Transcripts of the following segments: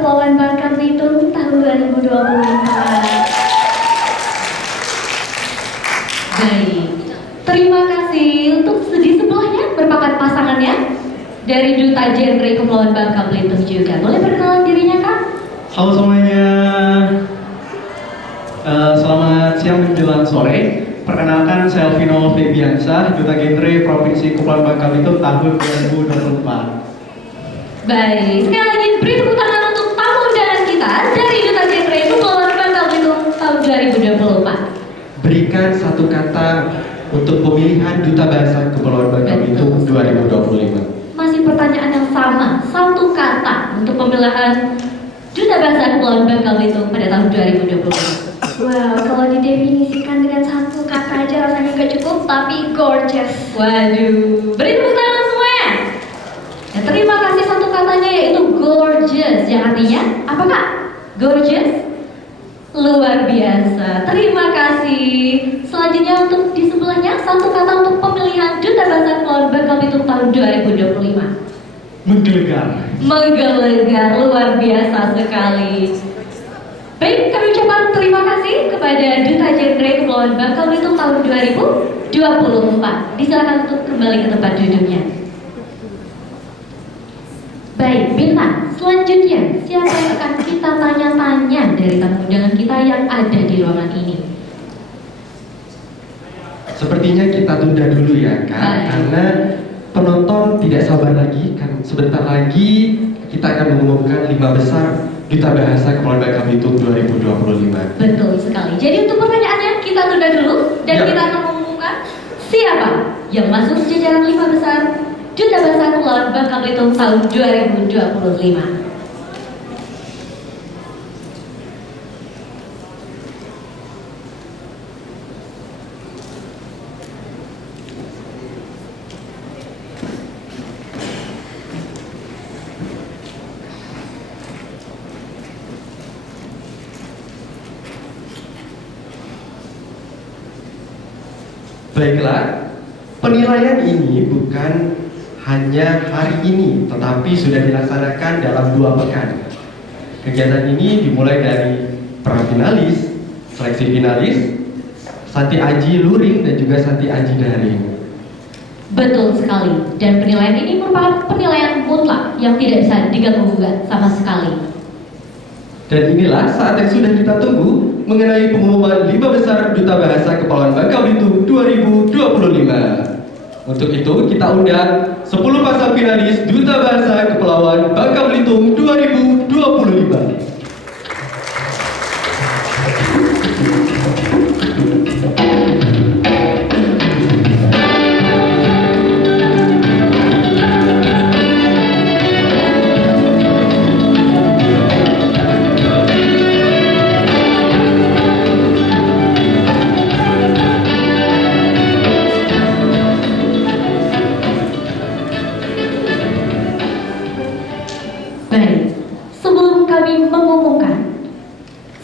Kepulauan Bangka Belitung tahun 2024. Baik, terima kasih untuk di sebelahnya merupakan pasangannya dari Duta Genre Kepulauan Bangka Belitung juga. Boleh perkenalan dirinya, Kak? Halo semuanya, selamat siang menjelang sore. Perkenalkan, saya Alvino Febiansyah, Duta Genre Provinsi Kepulauan Bangka Belitung tahun 2024. Baik, sekali lagi beri tepuk tangan untuk tamu undangan kita dari Duta Genre Kepulauan Bangka Belitung tahun 2024. Berikan satu kata untuk pemilihan Duta Bahasa Kepulauan Bangka Belitung 2025. Masih pertanyaan yang sama, satu kata untuk pemilihan Duta Bahasa Kepulauan Bangka Belitung pada tahun 2025. Wow, kalau didefinisikan dengan satu kata aja rasanya gak cukup, tapi gorgeous. Waduh, beri tepuk tangan semuanya. Ya, terima kasih satu katanya yaitu gorgeous, yang artinya apa, Kak? Gorgeous? Luar biasa, terima kasih. Selanjutnya untuk di sebelahnya satu kata untuk pemilihan Duta Bahasa Kepulauan Bangka Belitung tahun 2025. Menggelegar. Menggelegar, luar biasa sekali. Baik, kami ucapkan terima kasih kepada Duta Genre Kepulauan Bangka Belitung tahun 2024. Disilakan untuk kembali ke tempat duduknya. Baik, Bintang, selanjutnya siapa yang akan kita tanya-tanya dari tamu undangan kita yang ada di ruangan ini? Sepertinya kita tunda dulu ya Kak, Baik. karena penonton tidak sabar lagi. Kan sebentar lagi kita akan mengumumkan 5 besar Duta Bahasa Kepulauan Bangka Belitung 2025. Betul sekali. Jadi untuk pertanyaannya kita tunda dulu dan Ya. kita akan mengumumkan siapa yang masuk jajaran 5 besar Duta Bahasa Kepulauan Bangka Belitung tahun 2025. Baiklah, penilaian ini bukan hanya hari ini, tetapi sudah dilaksanakan dalam 2 pekan. Kegiatan ini dimulai dari pra-finalis, seleksi finalis, Santi Aji Luring, dan juga Santi Aji Daring. Betul sekali. Dan penilaian ini merupakan penilaian mutlak yang tidak bisa diganggu-gugat sama sekali. Dan inilah saat yang sudah kita tunggu mengenai pengumuman 5 besar Duta Bahasa Kepulauan Bangka Belitung 2025. Untuk itu kita undang 10 pasang finalis Duta Bahasa Kepulauan Bangka Belitung 2025. Baik, sebelum kami mengumumkan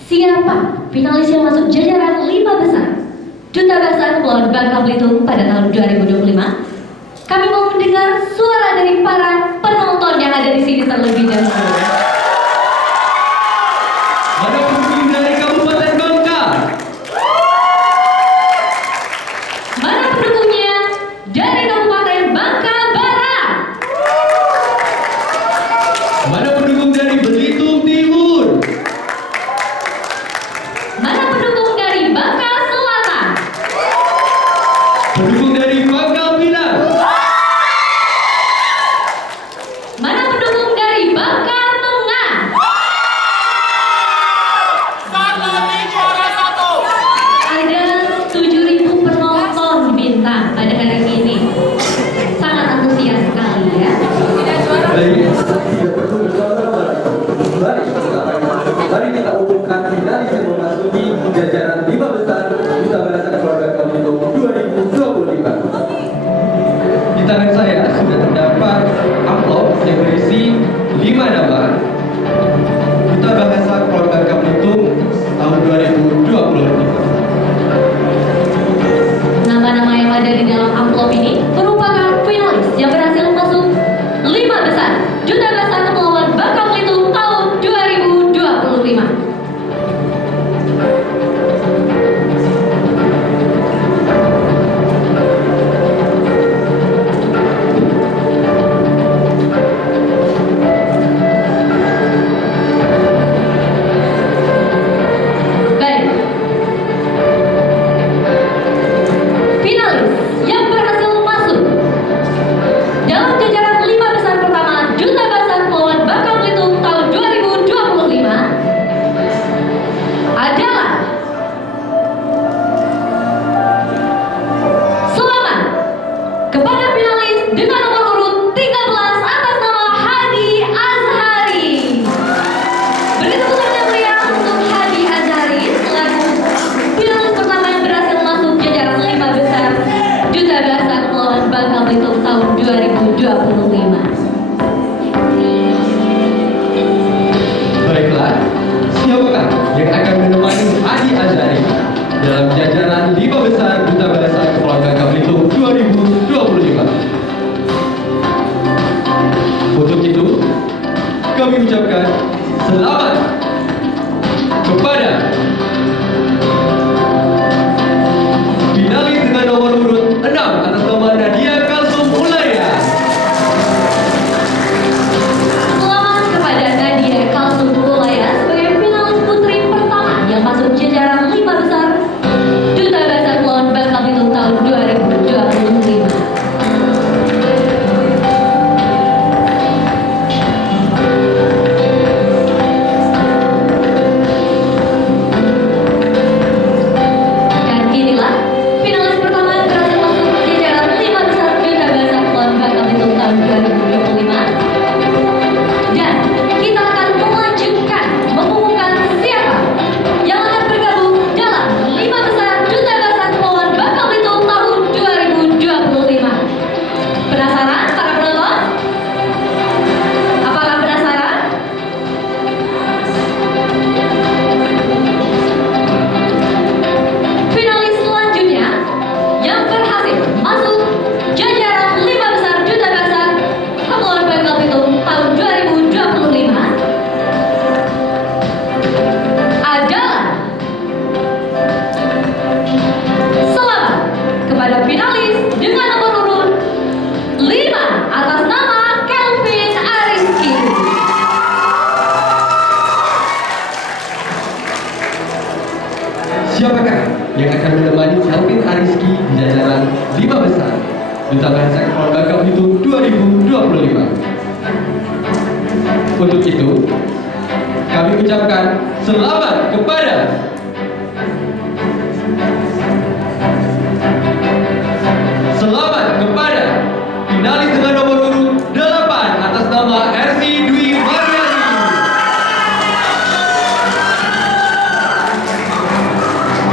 siapa finalis yang masuk jajaran 5 besar Duta Bahasa Kepulauan Bangka Belitung pada tahun 2025, kami mau mendengar suara dari para penonton yang ada di sini terlebih dahulu. Mana pendukung dari Kabupaten Bangka? Mana pendukungnya dari Kabupaten Bangka Barat? Mana pendukung dari Belitung Timur? Mana pendukung dari Bangka Selatan? Pendukung dari Bangka Pinang? Mana pendukung dari Bangka Tengah? Ada 7.000 penonton Bintang pada hari ini. Sangat antusias sekali ya. Baik. Mari kita umumkan finalis yang memasuki jajaran 5 besar Duta Bahasa Kepulauan Bangka Belitung 2025. Di tangan saya sudah terdapat amplop yang berisi 5 nama Duta Bahasa Kepulauan Bangka Belitung tahun 2025. Nama-nama yang ada di dalam amplop ini merupakan finalis yang berhasil masuk 5 besar Duta Bahasa Kepulauan Bangka Belitung tahun 2025. Duta Bahasa Kepulauan Bangka Belitung 2025. Untuk itu, kami ucapkan selamat kepada finalis dengan nomor urut 8 atas nama RC Dwi Mariani.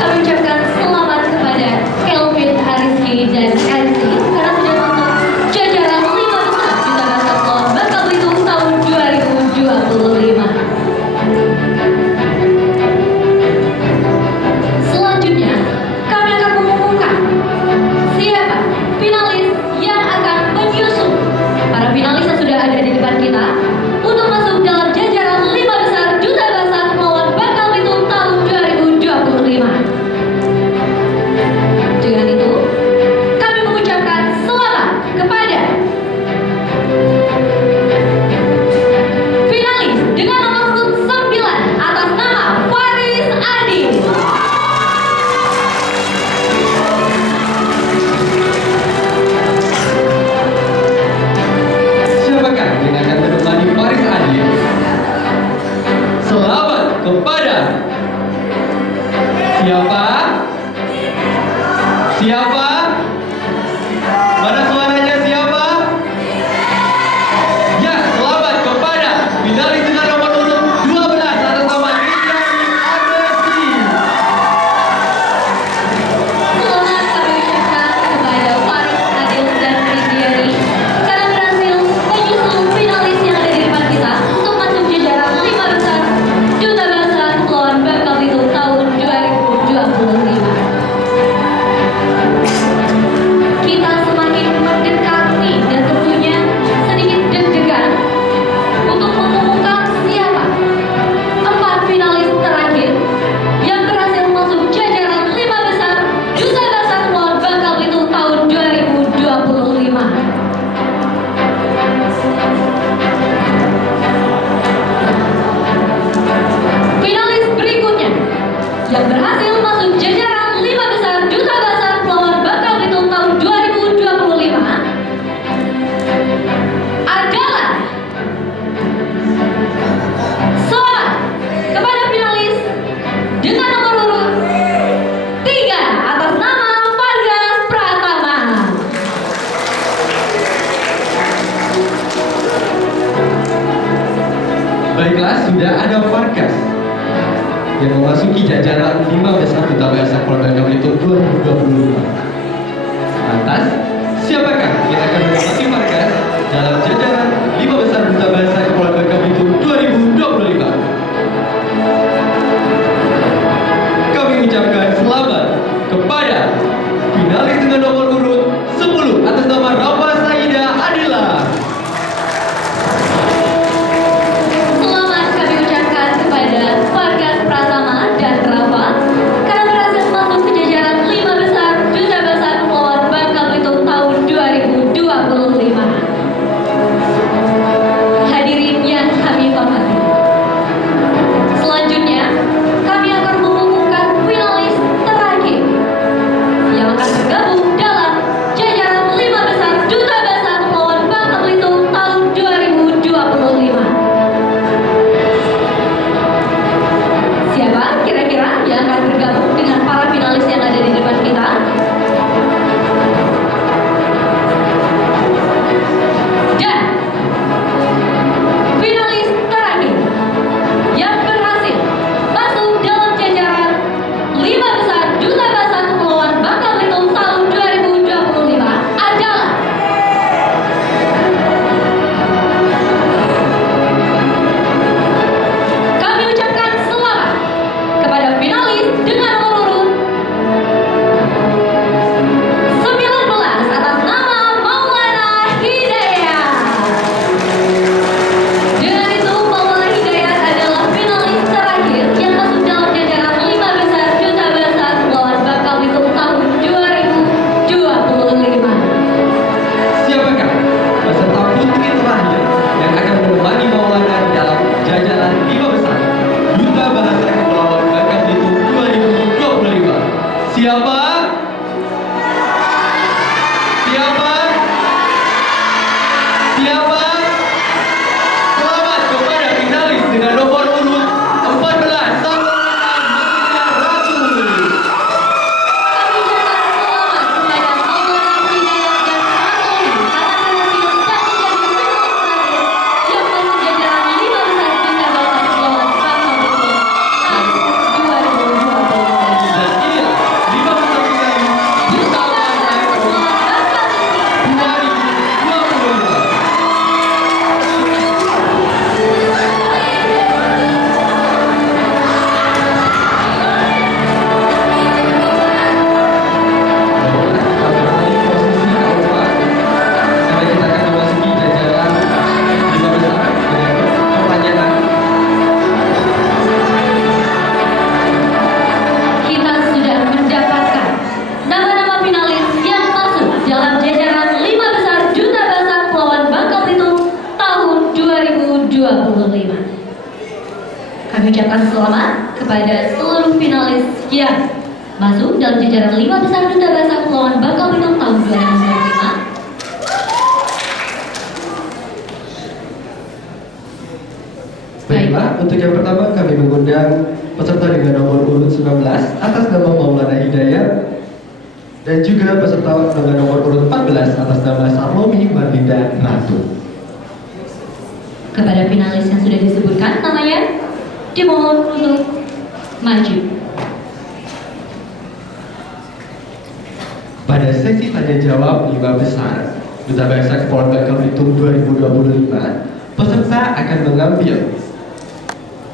Kami ucapkan selamat kepada Kelvin Ariski dan RC karena sudah masuk jajaran 5 besar Duta Bahasa Kepulauan Bangka Belitung tahun 2025. Selanjutnya, kami akan mengumumkan siapa finalis yang akan menyusul para finalis yang sudah ada di depan kita untuk masuk dalam jajaran 5 besar Duta Bahasa Kepulauan Bangka Belitung tahun 2025. Dengan itu, kami mengucapkan selamat kepada finalis dengan nomor urut 9 atas nama Faris Adi. Siapakah yang akan menemani Faris Adi? Selamat kepada siapa? Siapa? Mana suaranya siapa? Ya, selamat kepada finalis dengan nomor urut 12 atas nama Rizky Agresi. Selamat kami ucapkan kepada Faris Adil dan Rizkyani karena berhasil menyusul finalis yang ada di depan kita untuk masuk jajaran 5 besar Duta Bahasa Kepulauan Bangka Belitung tahun 2025. Kita semakin mendekati dan tentunya sedikit deg-degan untuk mengumumkan siapa 4 finalis terakhir yang berhasil masuk jajaran 5 besar Duta Bahasa Kepulauan Bangka Belitung tahun 2025. Finalis berikutnya yang berhasil masuk jajaran 5 besar Duta Bahasa Kepulauan Bangka Belitung tahun 2025 adalah selamat kepada finalis dengan nomor urut 3 atas nama Vargas Pratama. Baiklah, sudah ada Vargas yang memasuki jajaran 5 besar Duta Bahasa Kepulauan Bangka Belitung 2025. Lantas, siapakah yang akan menemani Vargas dalam jajaran 5 besar Duta Bahasa Kepulauan Bangka Belitung 2025? Kami ucapkan selamat kepada finalis dengan nomor urut 10 atas nama Rafa Saida Adila. Selamat kami ucapkan kepada Vargas Pratama dan Rafa karena berhasil masuk ke jajaran 5 besar Duta Bahasa Kepulauan Bangka Belitung tahun 2025. Hadirin yang kami hormati. Selanjutnya, kami akan mengumumkan finalis terakhir yang akan bergabung dalam jajaran 5 besar Duta Bahasa Kepulauan Bangka Belitung tahun 2025. Siapa kira-kira yang akan bergabung dengan para finalis yang ada di depan kita? Dan finalis terakhir yang berhasil masuk dalam jajaran 5 besar Duta Bahasa Kepulauan Bangka Belitung tahun 2025 mengucapkan selamat kepada seluruh finalis yang masuk dalam jajaran 5 besar Duta Bahasa Kepulauan Bangka Belitung tahun 2025. Baiklah, untuk yang pertama kami mengundang peserta dengan nomor urut 19 atas nama Maulana Hidayat dan juga peserta dengan nomor urut 14 atas nama Sarlomi Marlinda Ratu. Kepada finalis yang sudah disebutkan namanya, dimohon untuk maju. Pada sesi tanya jawab 5 besar Duta Bahasa Kepulauan Bangka Belitung 2025, peserta akan mengambil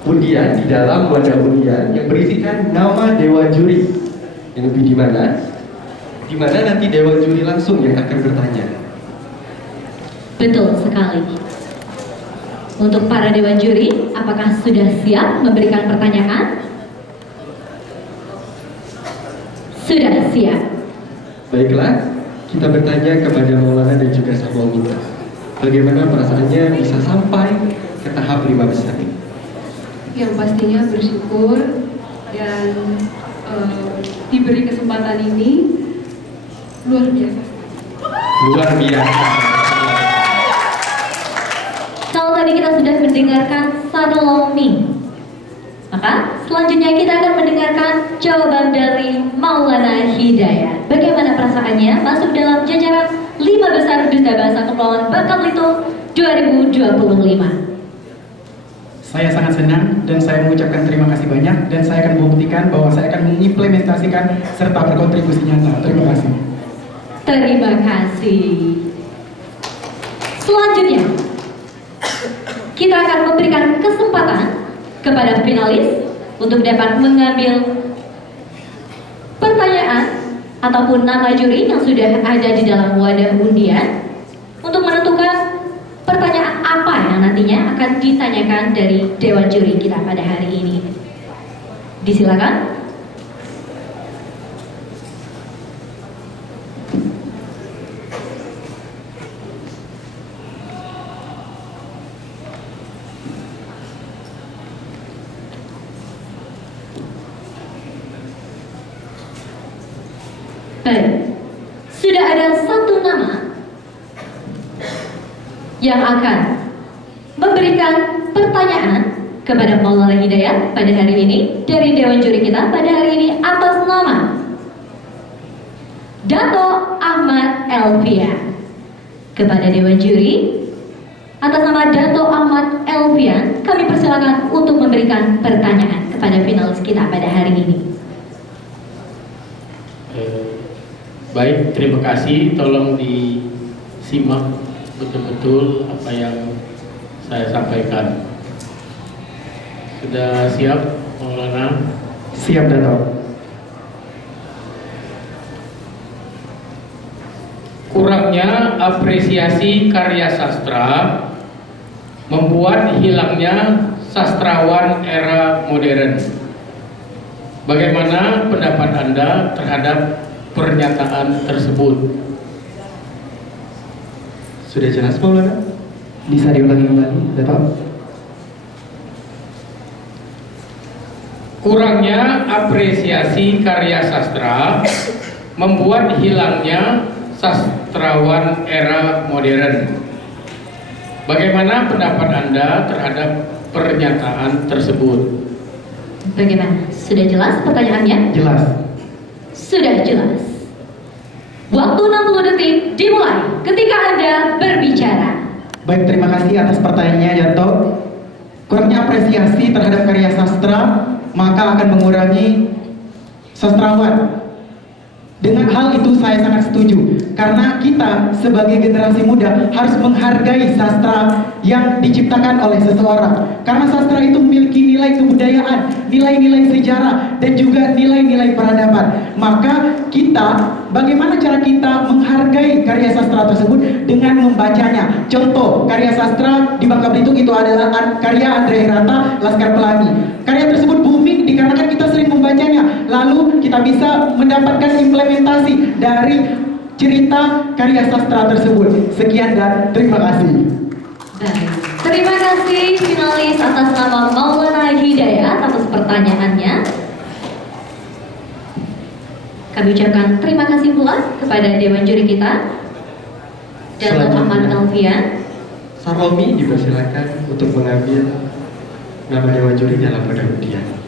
undian di dalam wadah undian yang berisikan nama dewa juri. Yang lebih di mana nanti dewa juri langsung yang akan bertanya. Betul sekali. Untuk para dewan juri, apakah sudah siap memberikan pertanyaan? Sudah siap. Baiklah, kita bertanya kepada Maulana dan juga Samuel Minta. Bagaimana perasaannya bisa sampai ke tahap 5 besar ini? Yang pastinya bersyukur dan diberi kesempatan ini luar biasa. Luar biasa. Kalau tadi kita sudah mendengarkan Sarlomi, maka selanjutnya kita akan mendengarkan jawaban dari Maulana Hidayat. Bagaimana perasaannya masuk dalam jajaran 5 besar Duta Bahasa Kepulauan Bangka Belitung 2025? Saya sangat senang dan saya mengucapkan terima kasih banyak dan saya akan membuktikan bahwa saya akan mengimplementasikan serta berkontribusi nyata. Terima kasih. Terima kasih. Selanjutnya, kita akan memberikan kesempatan kepada finalis untuk dapat mengambil pertanyaan ataupun nama juri yang sudah ada di dalam wadah undian untuk menentukan pertanyaan apa yang nantinya akan ditanyakan dari dewan juri kita pada hari ini. Disilakan. Baik, sudah ada satu nama yang akan memberikan pertanyaan kepada Maulana Hidayat pada hari ini dari dewan juri kita pada hari ini atas nama Dato Ahmad Elvian. Kepada dewan juri atas nama Dato Ahmad Elvian, kami persilakan untuk memberikan pertanyaan kepada finalis kita pada hari ini. Baik, terima kasih. Tolong disimak betul-betul apa yang saya sampaikan. Sudah siap, Maulana? Siap, Dato. Kurangnya apresiasi karya sastra membuat hilangnya sastrawan era modern. Bagaimana pendapat Anda terhadap pernyataan tersebut? Sudah jelas Maulana? Bisa diulangi kembali, Dato? Kurangnya apresiasi karya sastra membuat hilangnya sastrawan era modern. Bagaimana pendapat Anda terhadap pernyataan tersebut? Bagaimana? Sudah jelas pertanyaannya? Jelas. Sudah jelas. Waktu 60 detik dimulai ketika Anda berbicara. Baik, terima kasih atas pertanyaannya, Dato. Kurangnya apresiasi terhadap karya sastra maka akan mengurangi sastrawan. Dengan hal itu saya sangat setuju, karena kita sebagai generasi muda harus menghargai sastra yang diciptakan oleh seseorang. Karena sastra itu memiliki nilai kebudayaan, nilai-nilai sejarah, dan juga nilai-nilai peradaban. Maka kita, bagaimana cara kita menghargai karya sastra tersebut? Dengan membacanya. Contoh, karya sastra di Bangka Belitung itu adalah karya Andre Hirata, Laskar Pelangi. Karya tersebut booming dikarenakan kita sering membacanya. Lalu kita bisa mendapatkan implementasi dari cerita karya sastra tersebut. Sekian dan terima kasih. Baik. Terima kasih finalis atas nama Maulana Hidayat atas pertanyaannya. Kami ucapkan terima kasih pula kepada Dewan Juri kita dan Muhammad Alfian. Saromi dipersilakan untuk mengambil nama Dewan Juri dalam pada undian.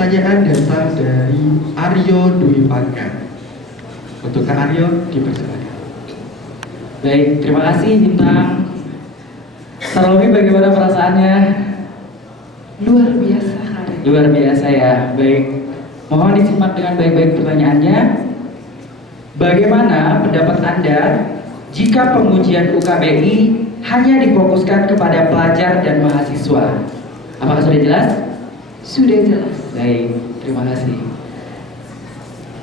Pertanyaan datang dari Aryo Dwi Pangga. Untuk Kak Aryo dipersilakan. Baik, terima kasih Bintang. Saromi, bagaimana perasaannya? Luar biasa kali. Luar biasa ya. Baik, mohon disimak dengan baik-baik pertanyaannya. Bagaimana pendapat Anda jika pengujian UKBI hanya difokuskan kepada pelajar dan mahasiswa? Apakah sudah jelas? Sudah jelas. Baik, terima kasih.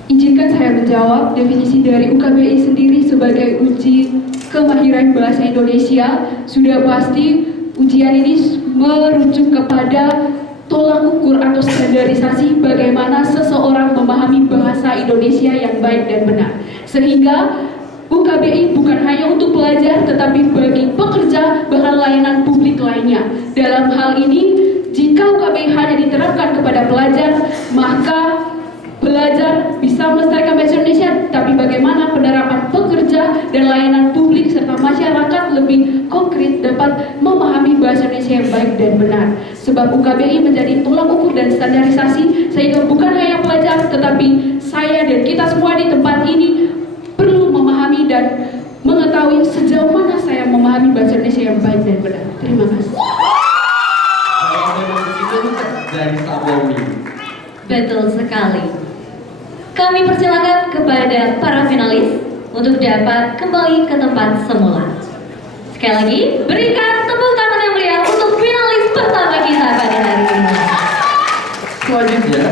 Izinkan saya menjawab. Definisi dari UKBI sendiri sebagai uji kemahiran bahasa Indonesia sudah pasti ujian ini merujuk kepada tolak ukur atau standarisasi bagaimana seseorang memahami bahasa Indonesia yang baik dan benar. Sehingga UKBI bukan hanya untuk pelajar tetapi bagi pekerja bahkan layanan publik lainnya. Dalam hal ini, jika UKBI hanya diterapkan kepada pelajar, maka belajar bisa melestarikan bahasa Indonesia, tapi bagaimana penerapan pekerja dan layanan publik serta masyarakat lebih konkret dapat memahami bahasa Indonesia yang baik dan benar. Sebab UKBI menjadi tolak ukur dan standarisasi, sehingga bukan hanya pelajar, tetapi saya dan kita semua di tempat ini perlu memahami dan mengetahui sejauh mana saya memahami bahasa Indonesia yang baik dan benar. Terima kasih. Dari Saromi. Betul sekali. Kami persilakan kepada para finalis untuk dapat kembali ke tempat semula. Sekali lagi, berikan tepuk tangan yang meriah untuk finalis pertama kita pada hari ini. Selanjutnya,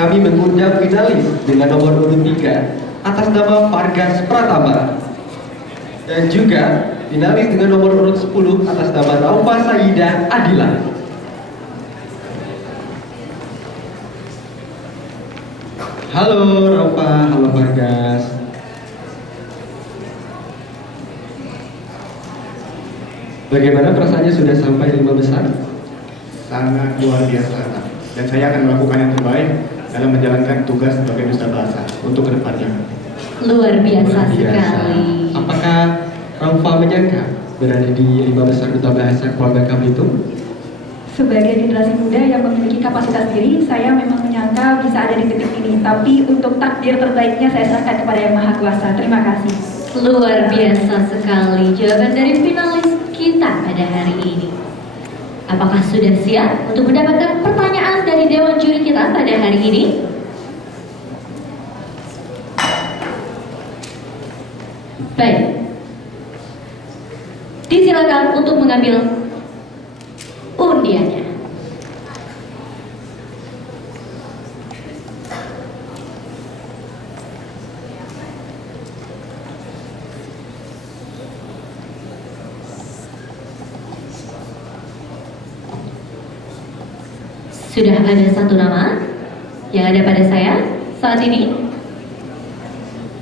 kami mengundang finalis dengan nomor urut 3 atas nama Fargas Pratama. Dan juga finalis dengan nomor urut 10 atas nama Raufa Saidah Adila. Halo Raufa, halo Fargas. Bagaimana perasaannya sudah sampai 5 besar? Sangat luar biasa, dan saya akan melakukan yang terbaik dalam menjalankan tugas sebagai duta bahasa untuk kedepannya. Luar biasa Luar biasa. sekali. Apakah Raufa menyangka berada di 5 besar duta bahasa Keluarga Belitung? Sebagai generasi muda yang memiliki kapasitas diri, saya memang menyangka bisa ada di titik ini. Tapi untuk takdir terbaiknya saya serahkan kepada Yang Maha Kuasa. Terima kasih. Luar biasa sekali jawaban dari finalis kita pada hari ini. Apakah sudah siap untuk mendapatkan pertanyaan dari Dewan Juri kita pada hari ini? Baik. Disilakan untuk mengambil undiannya. Sudah ada satu nama yang ada pada saya saat ini.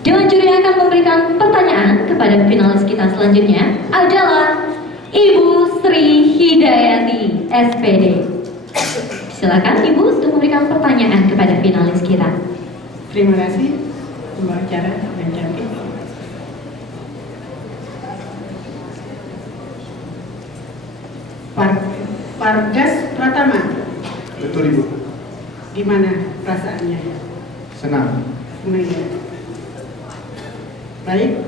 Dewan Juri akan memberikan pertanyaan kepada finalis kita selanjutnya adalah Ibu Sri Hidayati, SPD. Silakan Ibu untuk memberikan pertanyaan kepada finalis kita. Terima kasih, Mbak Cara yang cantik. Fargas Pratama. Betul Ibu. Gimana perasaannya? Senang. Senang ya. Baik,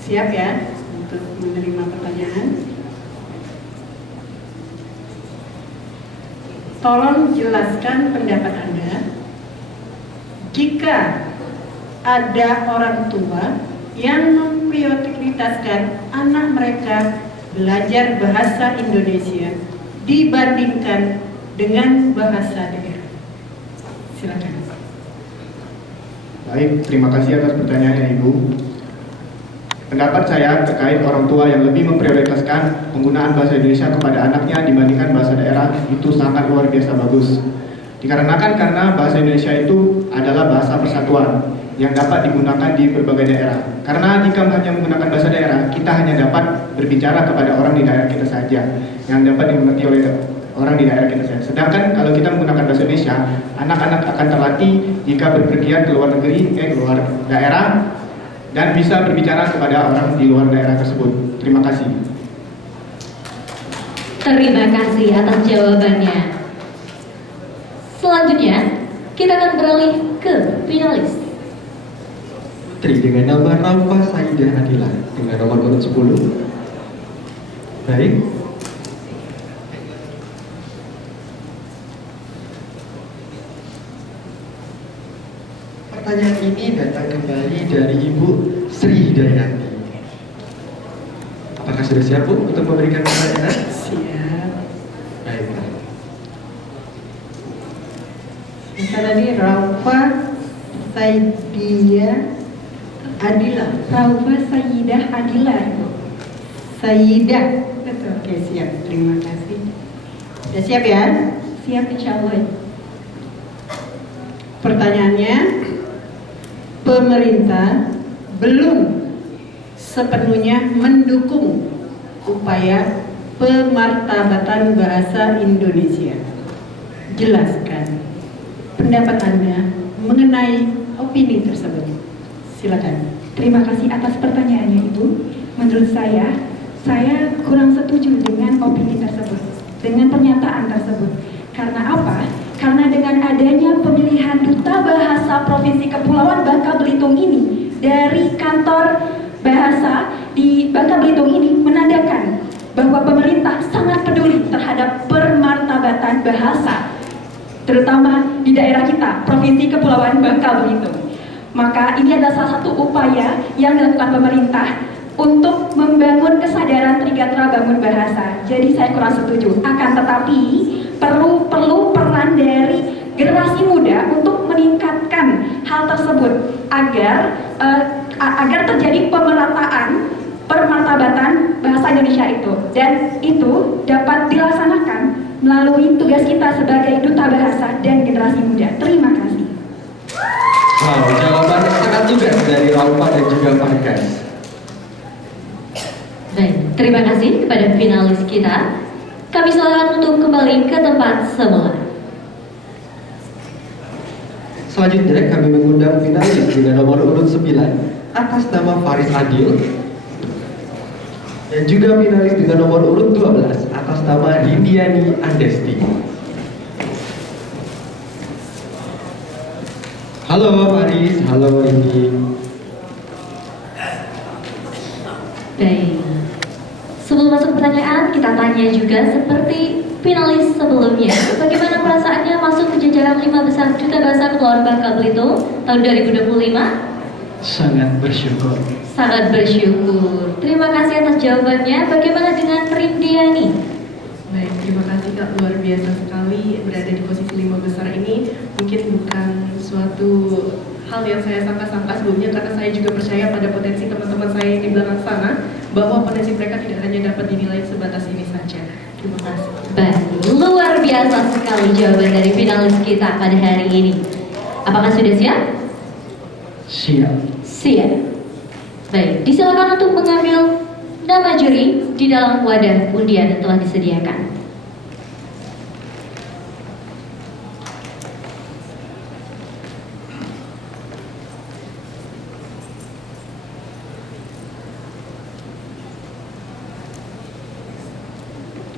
siap ya untuk menerima pertanyaan. Tolong jelaskan pendapat Anda jika ada orang tua yang memprioritaskan anak mereka belajar bahasa Indonesia dibandingkan dengan bahasa daerah. Silakan. Baik, terima kasih atas pertanyaannya Ibu. Pendapat saya terkait orang tua yang lebih memprioritaskan penggunaan bahasa Indonesia kepada anaknya dibandingkan bahasa daerah itu sangat luar biasa bagus. Dikarenakan karena bahasa Indonesia itu adalah bahasa persatuan yang dapat digunakan di berbagai daerah. Karena jika hanya menggunakan bahasa daerah, kita hanya dapat berbicara kepada orang di daerah kita saja, yang dapat dimengerti oleh orang di daerah kita saja. Sedangkan kalau kita menggunakan bahasa Indonesia, anak-anak akan terlatih jika berpergian ke luar negeri, keluar daerah, dan bisa berbicara kepada orang di luar daerah tersebut. Terima kasih. Terima kasih atas jawabannya. Selanjutnya, kita akan beralih ke finalis. Putri dengan nama Raufa Saidah Adila dengan nomor urut 10. Baik. Pertanyaan ini datang kembali dari Ibu Sri Hidayati. Apakah sudah siap Bu untuk memberikan pertanyaan? Siap. Baiklah. Misalnya tadi Raufa Saidah Adila. Raufa Sayyidah Adila. Sayyidah. Betul. Oke, siap. Terima kasih. Sudah siap ya? Siap insya Allah. Pertanyaannya, pemerintah belum sepenuhnya mendukung upaya pemartabatan bahasa Indonesia. Jelaskan pendapat Anda mengenai opini tersebut. Silakan. Terima kasih atas pertanyaannya Ibu. Menurut saya kurang setuju dengan opini tersebut, dengan pernyataan tersebut. Karena apa? Karena dengan adanya pemilihan Duta Bahasa Provinsi Kepulauan Bangka Belitung ini dari kantor bahasa di Bangka Belitung ini menandakan bahwa pemerintah sangat peduli terhadap permartabatan bahasa, terutama di daerah kita, Provinsi Kepulauan Bangka Belitung. Maka ini adalah salah satu upaya yang dilakukan pemerintah untuk membangun kesadaran Trigatra Bangun Bahasa. Jadi saya kurang setuju. Akan tetapi perlu peran dari generasi muda untuk meningkatkan hal tersebut agar terjadi pemerataan permartabatan bahasa Indonesia itu, dan itu dapat dilaksanakan melalui tugas kita sebagai duta bahasa dan generasi muda. Terima kasih. Wow, jawaban yang sangat juga dari Raufa dan juga Fargas. Baik, terima kasih kepada finalis kita. Kami silakan untuk kembali ke tempat semula. Selanjutnya kami mengundang finalis dengan nomor urut 9 atas nama Faris Adil, dan juga finalis dengan nomor urut 12 atas nama Rindiani Andesti. Halo Faris, halo Rindi. Baik. Sebelum masuk pertanyaan, kita tanya juga seperti finalis sebelumnya. Bagaimana perasaannya masuk ke jajaran 5 besar Duta Bahasa Kepulauan Bangka Belitung tahun 2025? Sangat bersyukur. Sangat bersyukur. Terima kasih atas jawabannya. Bagaimana dengan Rindiani? Baik, terima kasih Kak. Luar biasa sekali berada di posisi 5 besar ini. Mungkin bukan suatu hal yang saya sangka-sangka sebelumnya, karena saya juga percaya pada potensi teman-teman saya yang di belakang sana, bahwa potensi mereka tidak hanya dapat dinilai sebatas ini saja. Terima kasih. Baik, luar biasa sekali jawaban dari finalis kita pada hari ini. Apakah sudah siap? Siap. Siap. Baik, disilakan untuk mengambil nama juri di dalam wadah undian yang telah disediakan.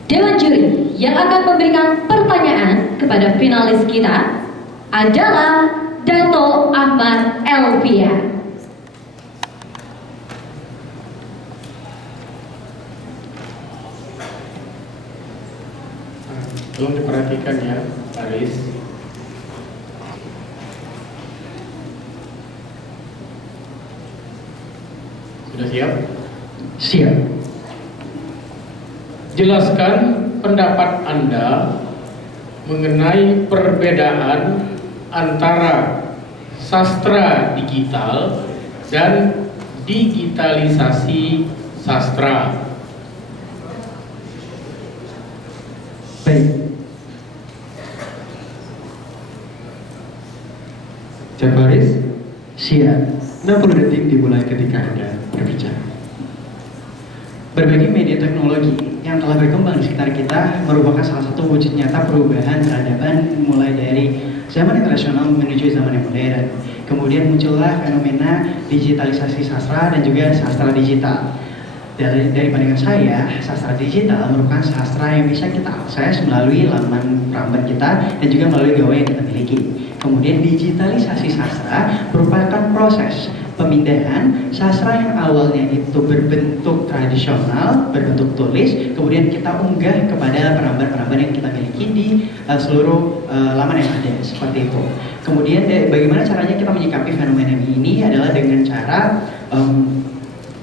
Dewan juri yang akan memberikan pertanyaan kepada finalis kita adalah Dato Ahmad Elvia. Belum diperhatikan ya, Faris. Sudah siap? Siap. Jelaskan pendapat Anda mengenai perbedaan antara sastra digital dan digitalisasi sastra. Baik. Jabaris, Siap. 60 detik dimulai ketika Anda berbicara. Berbagai media teknologi yang telah berkembang di sekitar kita merupakan salah satu wujud nyata perubahan peradaban mulai dari zaman internasional menuju zaman yang modern. Kemudian muncullah fenomena digitalisasi sastra dan juga sastra digital. Dari pandangan saya, sastra digital merupakan sastra yang bisa kita akses melalui laman perambat kita dan juga melalui gawai yang kita miliki. Kemudian digitalisasi sastra merupakan proses pemindahan sastra yang awalnya itu berbentuk tradisional, berbentuk tulis, kemudian kita unggah kepada perambat-perambat yang kita miliki di seluruh laman yang ada, seperti itu. Kemudian bagaimana caranya kita menyikapi fenomena ini adalah dengan cara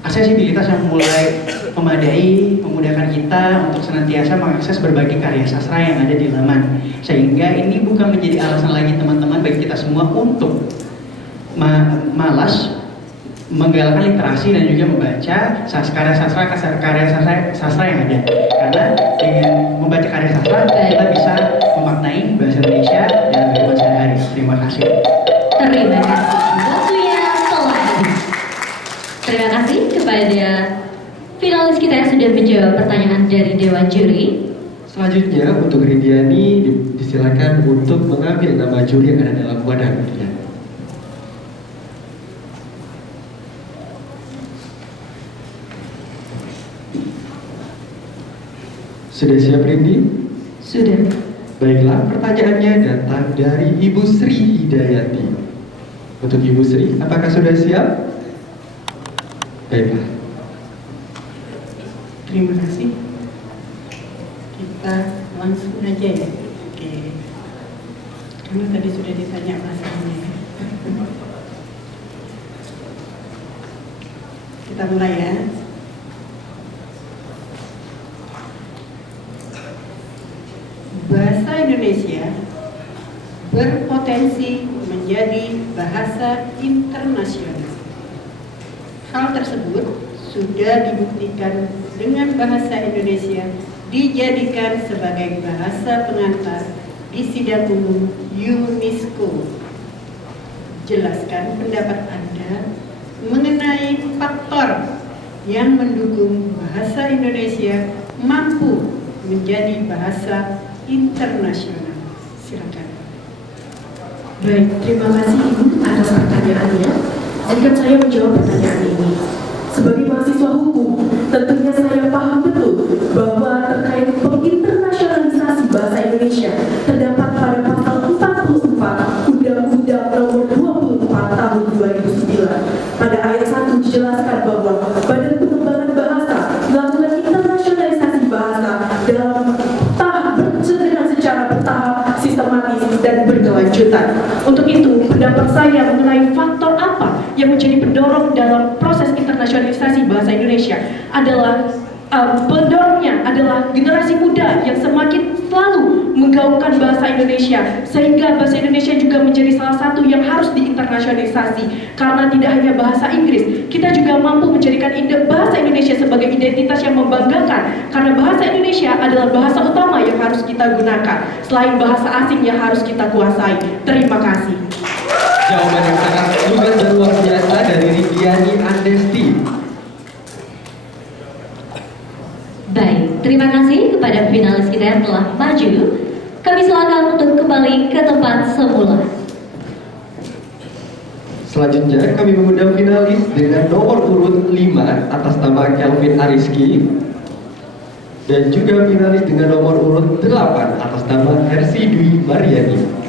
aksesibilitas yang mulai memadai, memudahkan kita untuk senantiasa mengakses berbagai karya sastra yang ada di laman. Sehingga ini bukan menjadi alasan lagi teman-teman bagi kita semua untuk malas menggalakkan literasi dan juga membaca karya sastra yang ada. Karena dengan membaca karya sastra kita bisa memaknai bahasa Indonesia dalam kehidupan sehari-hari. Terima kasih. Terima kasih. Waktunya telah habis. Terima kasih kepada finalis kita yang sudah menjawab pertanyaan dari Dewan Juri. Selanjutnya untuk Rindiani disilakan untuk mengambil nama juri yang ada dalam wadah undian. Sudah siap Rindi? Sudah. Baiklah, pertanyaannya datang dari Ibu Sri Hidayati. Untuk Ibu Sri, apakah sudah siap? Baiklah. Terima kasih. Kita langsung aja ya. Oke. Karena tadi sudah ditanya masalahnya. Kita mulai ya. Bahasa Indonesia berpotensi menjadi bahasa internasional. Hal tersebut sudah dibuktikan dengan bahasa Indonesia dijadikan sebagai bahasa pengantar di sidang umum UNESCO. Jelaskan pendapat Anda mengenai faktor yang mendukung bahasa Indonesia mampu menjadi bahasa internasional. Silakan. Baik, terima kasih Ibu atas pertanyaannya. Jika saya menjawab pertanyaan ini, sebagai mahasiswa hukum, tentunya saya paham betul bahwa terkait penginternasionalisasi bahasa Indonesia terdapat pada pasal 44 Undang-Undang Nomor 24 Tahun 2009. Pada ayat 1 dijelaskan bahwa Badan Pengembangan Bahasa melakukan internasionalisasi bahasa dalam secara bertahap, sistematis, dan berkelanjutan. Untuk itu, pendapat saya mengenai faktor apa yang menjadi pendorong dalam proses internasionalisasi bahasa Indonesia adalah pendorongnya adalah generasi muda yang semakin selalu menggaungkan bahasa Indonesia, sehingga bahasa Indonesia juga menjadi salah satu yang harus diinternasionalisasi. Karena tidak hanya bahasa Inggris, kita juga mampu menjadikan bahasa Indonesia sebagai identitas yang membanggakan, karena bahasa Indonesia adalah bahasa utama yang harus kita gunakan selain bahasa asing yang harus kita kuasai. Terima kasih. Jawaban yang sangat lugas dan luar biasa dari Rindiani Andesti. Baik, terima kasih kepada finalis kita yang telah maju. Kami silakan untuk kembali ke tempat semula. Selanjutnya kami mengundang finalis dengan nomor urut 5 atas nama Kelvin Ariski, dan juga finalis dengan nomor urut 8 atas nama Hersi Dwi Mariani.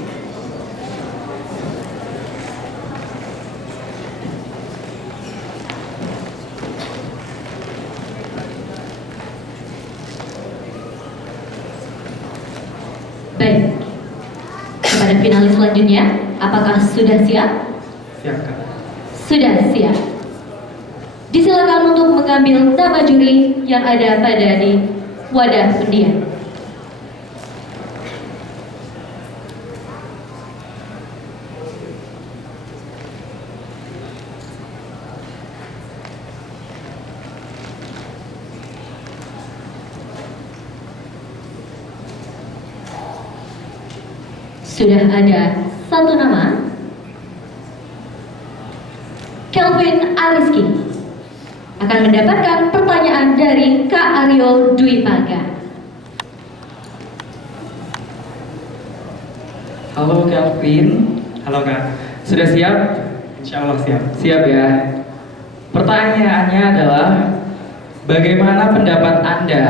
Baik, kepada finalis selanjutnya, apakah sudah siap? Siapkan. Sudah siap. Disilakan untuk mengambil nama juri yang ada pada di wadah undian. Sudah ada satu nama, Kelvin Ariski akan mendapatkan pertanyaan dari Kak Aryo Dwi Paga. Halo Kelvin. Halo Kak. Sudah siap? Insya Allah siap. Siap ya. Pertanyaannya adalah, bagaimana pendapat Anda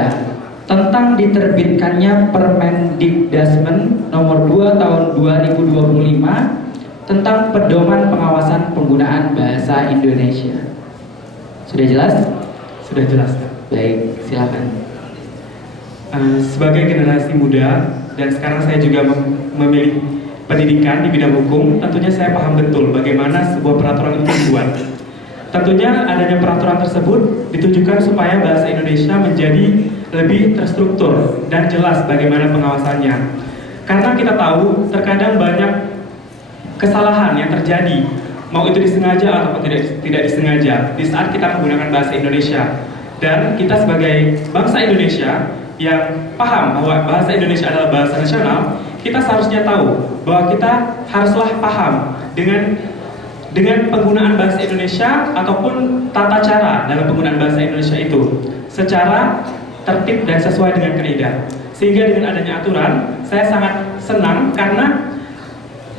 tentang diterbitkannya Permendikdasmen nomor 2 tahun 2025 tentang pedoman pengawasan penggunaan bahasa Indonesia? Sudah jelas? Sudah jelas Kak. Baik, silakan. Sebagai generasi muda dan sekarang saya juga memilih pendidikan di bidang hukum, tentunya saya paham betul bagaimana sebuah peraturan itu dibuat. Tentunya adanya peraturan tersebut ditujukan supaya bahasa Indonesia menjadi lebih terstruktur dan jelas bagaimana pengawasannya. Karena kita tahu terkadang banyak kesalahan yang terjadi, mau itu disengaja ataupun tidak disengaja, di saat kita menggunakan bahasa Indonesia. Dan kita sebagai bangsa Indonesia yang paham bahwa bahasa Indonesia adalah bahasa nasional, kita seharusnya tahu bahwa kita haruslah paham dengan penggunaan bahasa Indonesia ataupun tata cara dalam penggunaan bahasa Indonesia itu secara tertib dan sesuai dengan kaidah. Sehingga dengan adanya aturan, saya sangat senang karena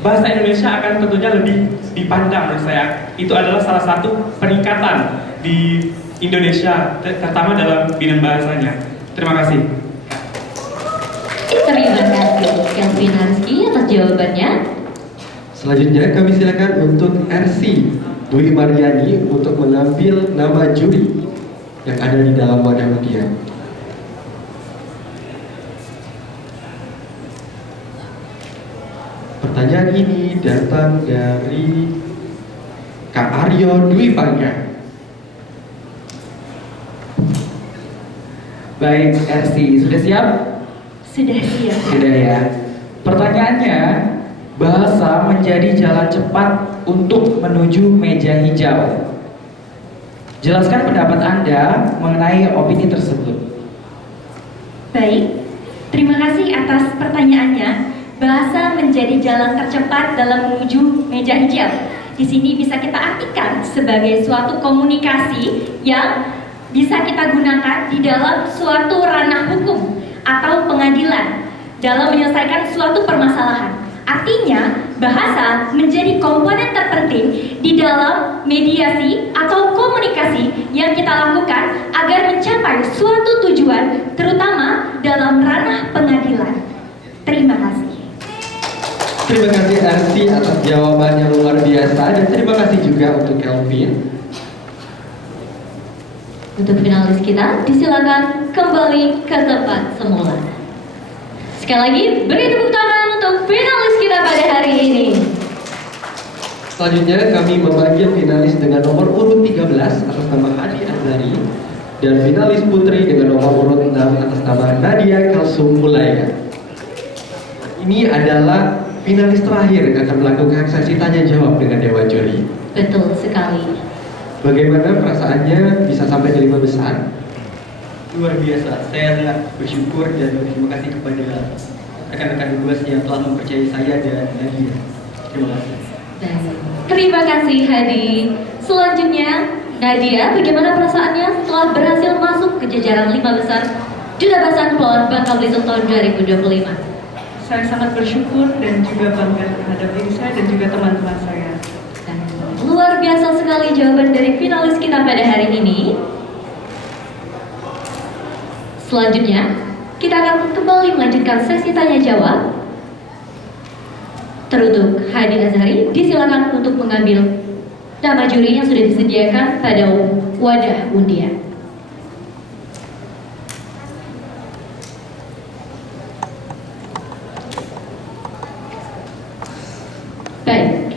bahasa Indonesia akan tentunya lebih dipandang menurut saya. Itu adalah salah satu peningkatan di Indonesia, terutama dalam bidang bahasanya. Terima kasih. Terima kasih Kelvin Ariski atas jawabannya. Selanjutnya kami silakan untuk RC Dwi Mariani untuk mengambil nama juri yang ada di dalam wadah undian. Pertanyaan ini datang dari Kak Aryo Dwi Paga. Baik, RC, sudah siap? Sudah siap. Sudah ya. Pertanyaannya, bahasa menjadi jalan cepat untuk menuju meja hijau. Jelaskan pendapat Anda mengenai opini tersebut. Baik, terima kasih atas pertanyaannya. Bahasa menjadi jalan tercepat dalam menuju meja hijau. Di sini bisa kita artikan sebagai suatu komunikasi yang bisa kita gunakan di dalam suatu ranah hukum atau pengadilan dalam menyelesaikan suatu permasalahan. Artinya, bahasa menjadi komponen terpenting di dalam mediasi atau komunikasi yang kita lakukan agar mencapai suatu tujuan, terutama dalam ranah pengadilan. Terima kasih. Terima kasih RC atas jawaban yang luar biasa, dan terima kasih juga untuk Kelvin. Untuk finalis kita, disilakan kembali ke tempat semula. Sekali lagi, beri tepuk tangan untuk finalis kita pada hari ini. Selanjutnya kami memanggil finalis dengan nomor urut 13 atas nama Hadi Azari, dan finalis putri dengan nomor urut 6 atas nama Nadia Kalsum Mulaya. Ini adalah finalis terakhir yang akan melakukan sesi tanya jawab dengan Dewan Juri. Betul sekali. Bagaimana perasaannya bisa sampai ke 5 besar? Luar biasa, saya sangat bersyukur dan berterima kasih kepada rekan-rekan Dubes yang telah mempercayai saya dan Nadia. Terima kasih. Terima kasih Hadi. Selanjutnya, Nadia, bagaimana perasaannya setelah berhasil masuk ke jajaran 5 besar Duta Bahasa Kepulauan Bangka Belitung tahun 2025? Saya sangat bersyukur dan juga bangga terhadap diri saya dan juga teman-teman saya. Luar biasa sekali jawaban dari finalis kita pada hari ini. Selanjutnya, kita akan kembali melanjutkan sesi tanya jawab. Teruntuk Hadi Azhari, disilakan untuk mengambil nama juri yang sudah disediakan pada wadah undian. Baik,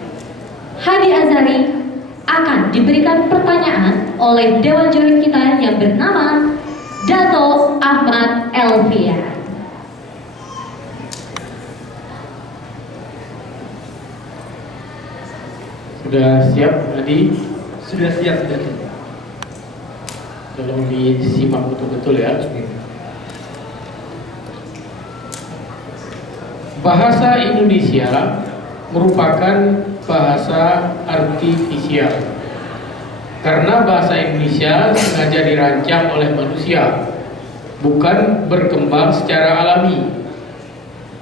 Hadi Azhari akan diberikan pertanyaan oleh Dewan Juri kita yang bernama Dato Ahmad Elvia. Sudah siap, Hadi? Sudah siap, Dato. Tolong disimak betul-betul ya. Bahasa Indonesia merupakan bahasa artifisial. Karena bahasa Indonesia sengaja dirancang oleh manusia, bukan berkembang secara alami.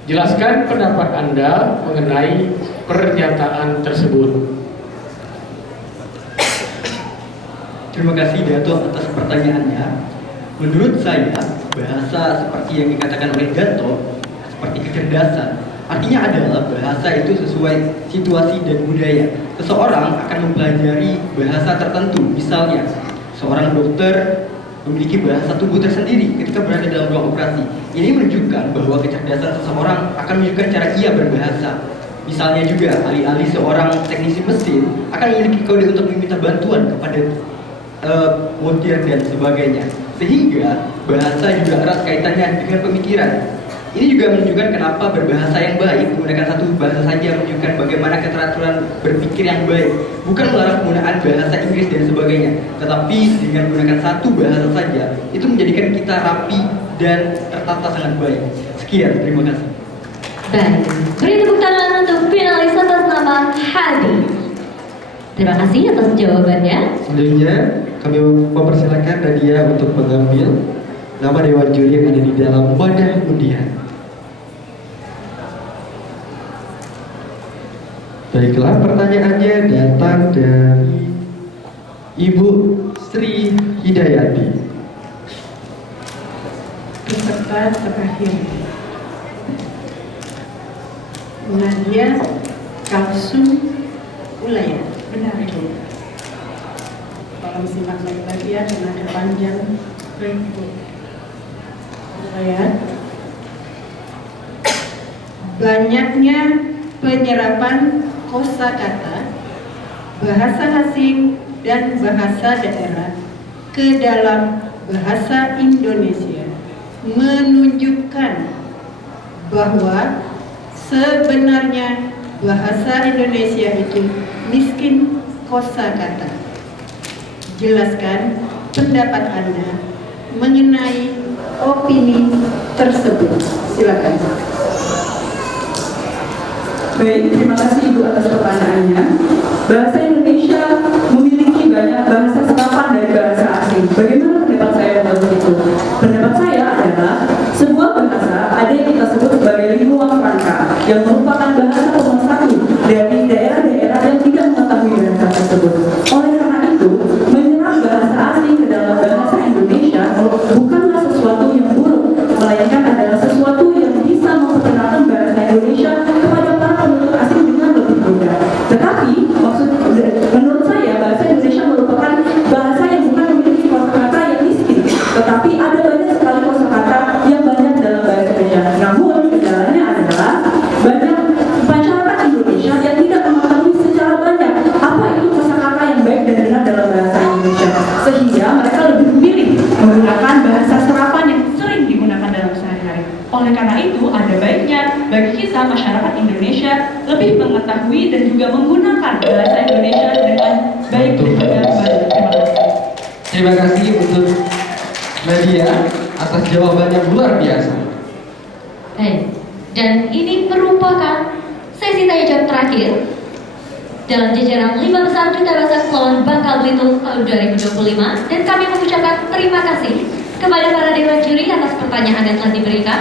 Jelaskan pendapat Anda mengenai pernyataan tersebut. Terima kasih Dato atas pertanyaannya. Menurut saya, bahasa seperti yang dikatakan oleh Dato, seperti kecerdasan, artinya adalah bahasa itu sesuai situasi dan budaya. Seseorang akan mempelajari bahasa tertentu, misalnya seorang dokter memiliki bahasa tubuh tersendiri ketika berada dalam ruang operasi. Ini menunjukkan bahwa kecerdasan seseorang akan menunjukkan cara ia berbahasa. Misalnya juga, alih-alih seorang teknisi mesin akan memiliki kode untuk meminta bantuan kepada montir dan sebagainya. Sehingga bahasa juga erat kaitannya dengan pemikiran. Ini juga menunjukkan kenapa berbahasa yang baik, menggunakan satu bahasa saja menunjukkan bagaimana keteraturan berpikir yang baik. Bukan melarang penggunaan bahasa Inggris dan sebagainya, tetapi dengan menggunakan satu bahasa saja, itu menjadikan kita rapi dan tertata sangat baik. Sekian, terima kasih. Baik, beri tepuk tangan untuk finalis atas nama Hadi. Terima kasih atas jawabannya. Selanjutnya kami mempersilakan Nadia untuk mengambil nama dewan juri yang ada di dalam wadah undian. Baiklah, pertanyaannya datang dari Ibu Sri Hidayati. Peserta terakhir, Nadia Kalsum Ulaya. Benar itu. Tolong simak lagi ya, karena kepanjang. Baik Bu. Ulaya. Banyaknya penyerapan kosakata, bahasa asing dan bahasa daerah ke dalam bahasa Indonesia menunjukkan bahwa sebenarnya bahasa Indonesia itu miskin kosakata. Jelaskan pendapat Anda mengenai opini tersebut. Silakan. Baik, terima kasih Ibu atas pertanyaannya. Bahasa Indonesia memiliki banyak bahasa serapan dari bahasa asing. Bagaimana pendapat saya tentang itu? Pendapat saya adalah sebuah bahasa ada yang kita sebut sebagai lingua franca, yang merupakan bahasa pemersatu dari daerah-daerah yang tidak mengetahui bahasa tersebut. Oleh karena itu, menyerap bahasa asing ke dalam bahasa Indonesia bukanlah sesuatu yang buruk, melainkan adalah sesuatu yang bisa memperkenalkan bahasa Indonesia kepada para penutur asing dengan lebih mudah. Tetapi menurut saya bahasa Indonesia merupakan bahasa yang bukan memiliki kosakata yang miskin, tetapi ada banyak sekali kosakata yang banyak dalam bahasa Indonesia. Namun kendalanya adalah banyak masyarakat Indonesia yang tidak mengetahui secara banyak apa itu kosakata yang baik dan benar dalam bahasa Indonesia, sehingga mereka lebih memilih menggunakan bahasa serapan yang sering digunakan dalam sehari-hari. Oleh karena itu, ada baiknya bagi kita masyarakat Indonesia lebih mengetahui dan juga menggunakan bahasa Indonesia dengan baik dan juga baik. Terima kasih. Terima kasih untuk Nadia atas jawaban yang luar biasa. Dan ini merupakan sesi tanya jawab terakhir dalam jajaran 5 besar Duta Bahasa Kepulauan Bangka Belitung tahun 2025, dan kami mengucapkan terima kasih kepada para dewan juri atas pertanyaan yang telah diberikan.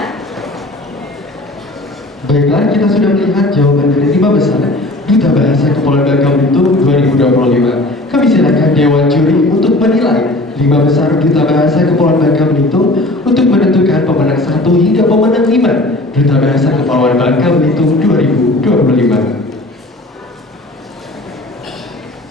Baiklah, kita sudah melihat jawaban dari 5 besar Duta Bahasa Kepulauan Bangka Belitung 2025. Kami silakan dewan juri untuk menilai 5 besar Duta Bahasa Kepulauan Bangka Belitung untuk menentukan pemenang 1 hingga pemenang 5 Duta Bahasa Kepulauan Bangka Belitung 2025.